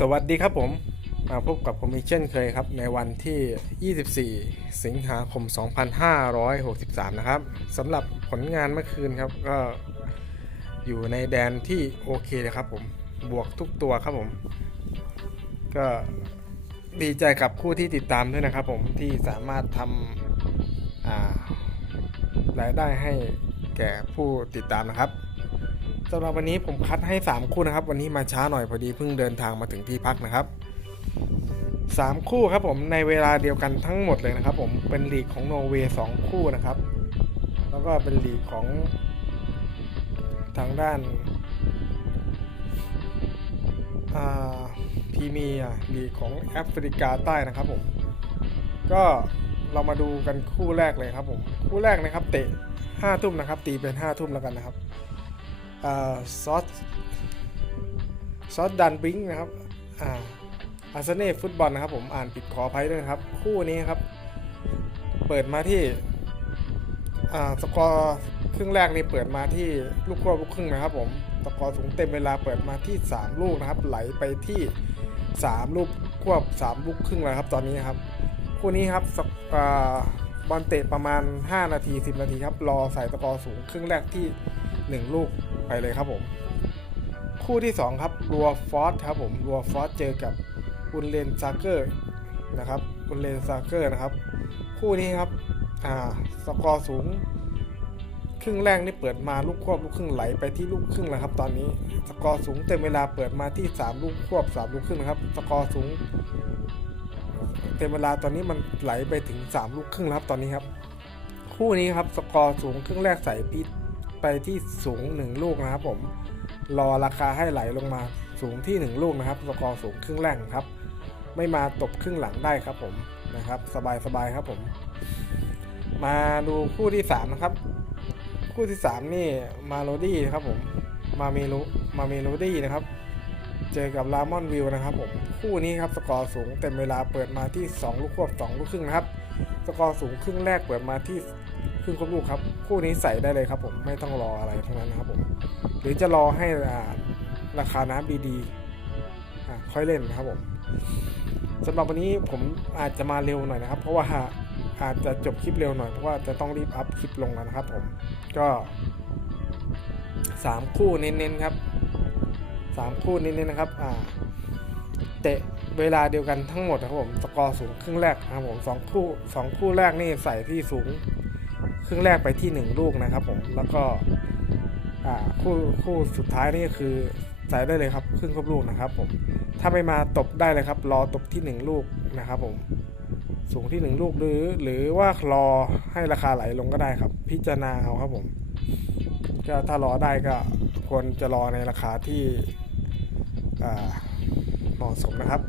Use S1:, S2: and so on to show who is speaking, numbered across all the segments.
S1: สวัสดีครับผมมาพบกับผมอีกเช่นเคยครับ ในวันที่ 24 สิงหาคม 2563 นะครับสำหรับผลงานเมื่อคืนครับ ก็อยู่ในแดนที่โอเคเลยครับผมบวกทุกตัวครับผม ก็ดีใจกับคู่ที่ติดตามด้วยนะครับผมที่สามารถทำรายได้ให้แก่ผู้ติดตามนะครับ สำหรับวันนี้ผมคัดให้ 3 คู่นะครับ วันนี้มาช้าหน่อยพอดีเพิ่งเดินทางมาถึงที่พักนะครับ 3 คู่ครับผมในเวลาเดียวกันทั้งหมดเลยนะครับ ผมเป็นลีกของโนร์เวย์2คู่นะครับ แล้วก็เป็นลีกของทางด้านพรีเมียร์ลีกของแอฟริกาใต้นะครับผม ก็เรามาดูกันคู่แรกเลยครับผม คู่แรกนะครับ เตะ5ทุ่มนะครับ ตีเป็น5ทุ่มแล้วกันนะครับ ซอสซอสดันบิงนะครับอ่าอาร์เซเน่ฟุตบอลนะครับผมอ่านผิดขออภัยด้วยนะครับ คู่นี้ครับ เปิดมาที่อ่าสกอร์ครึ่งแรกนี่เปิดมาที่ลูกควบลูกครึ่งนะครับผมสกอร์สูงเต็มเวลาเปิดมาที่ 3 ลูกนะครับ ไหลไปที่ 3 ลูกควบ 3 ลูกครึ่งแล้วครับ ตอนนี้ครับ คู่นี้ครับอบอลเตะประมาณ 5 นาที 10 นาทีครับ รอใส่สกอร์สูงครึ่งแรกที่ 1 ลูก ไปเลยครับผม คู่ที่ 2 ครับรัวฟอสครับผมรัวฟอสเจอกับอุนเลนซาเกอร์นะครับอุนเลนซาเกอร์นะครับ คู่นี้ครับอ่าสกอร์สูง ครึ่งแรกนี่เปิดมาลูกควบลูกครึ่งไหลไปที่ลูกครึ่งแล้วครับ ตอนนี้สกอร์สูงเต็มเวลาเปิดมาที่ 3 ลูกควบ 3 ลูกครึ่งนะครับสกอร์สูงเต็มเวลาตอนนี้มันไหลไปถึง 3 ลูกครึ่งแล้วครับตอนนี้ครับ คู่นี้ครับสกอร์สูงครึ่งแรกใส่พี ไปที่สูง 1 ลูกนะครับผม รอราคาให้ไหลลงมาสูงที่ 1 ลูกนะครับ สกอร์สูงครึ่งแรกครับ ไม่มาตบครึ่งหลังได้ครับผมนะครับ สบายสบายครับผม มาดูคู่ที่ 3 นะครับ คู่ที่ 3 นี่มาโลดี้ครับผม มาเมโลมาเมโลดี้นะครับ เจอกับลามอนวิวนะครับผม คู่นี้ครับสกอร์สูงเต็มเวลาเปิดมาที่ 2 ลูกควบ 2 ลูกครึ่งนะครับ สกอร์สูงครึ่งแรกเปิดมาที่ ครึ่งครบลูกครับ คู่นี้ใส่ได้เลยครับผมไม่ต้องรออะไรทั้งนั้นนะครับผมหรือจะรอให้อ่าราคาน้ำดีๆค่อยเล่นนะครับผมสำหรับวันนี้ผมอาจจะมาเร็วหน่อยนะครับ เพราะว่าอาจจะจบคลิปเร็วหน่อยเพราะว่าจะต้องรีบอัพคลิปลงแล้วนะครับผมก็สามคู่เน้นๆครับสามคู่เน้นๆนะครับอ่าเตะเวลาเดียวกันทั้งหมดนะครับผมสกอร์สูงครึ่งแรกนะครับผมสองคู่สองคู่แรกนี่ใส่ที่สูง ครึ่งแรกไปที่ 1 ลูกนะครับผมแล้วก็คู่คู่สุดท้ายนี่คือใส่ได้เลยครับครึ่งครบลูกนะครับผมถ้าไม่มาตบได้เลยครับ รอตบที่ 1 ลูกนะครับผมสูงที่ 1 ลูกหรือ หรือว่ารอให้ราคาไหลลงก็ได้ครับ พิจารณาเอาครับผมก็ถ้ารอได้ก็ควรจะรอในราคาที่เหมาะสมนะครับ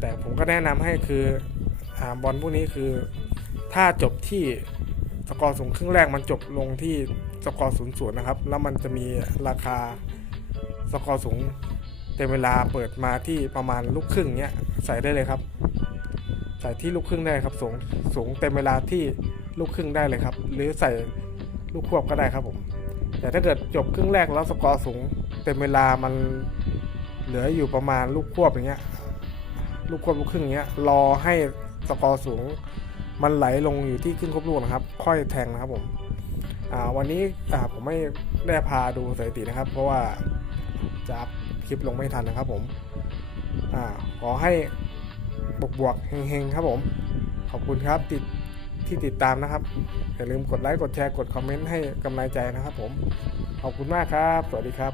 S1: แต่ผมก็แนะนำให้คืออาบอลพวกนี้คือ ถ้าจบที่สกอร์สูงครึ่งแรกมันจบลงที่สกอร์ศูนย์ศูนย์นะครับ แล้วมันจะมีราคาสกอร์สูงเต็มเวลาเปิดมาที่ประมาณลูกครึ่งเนี้ยใส่ได้เลยครับ ใส่ที่ลูกครึ่งได้ครับสูงสูงเต็มเวลาที่ลูกครึ่งได้เลยครับ หรือใส่ลูกควบก็ได้ครับผมแต่ถ้าเกิดจบครึ่งแรกแล้วสกอร์สูงเต็มเวลามันเหลืออยู่ประมาณลูกควบอย่างเงี้ยลูกควบลูกครึ่งเงี้ยรอให้สกอร์สูง มันไหลลงอยู่ที่ครึ่งครบลูกนะครับ ค่อยแทงนะครับผมวันนี้ผมไม่ได้พาดูสถิตินะครับ เพราะว่าจะอัพคลิปลงไม่ทันนะครับผมอขอให้บวกบวกๆเฮงๆครับผม ขอบคุณครับติดที่ติดตามนะครับ อย่าลืมกดไลค์กดแชร์กดคอมเมนต์ให้กำลังใจนะครับผม ขอบคุณมากครับ สวัสดีครับ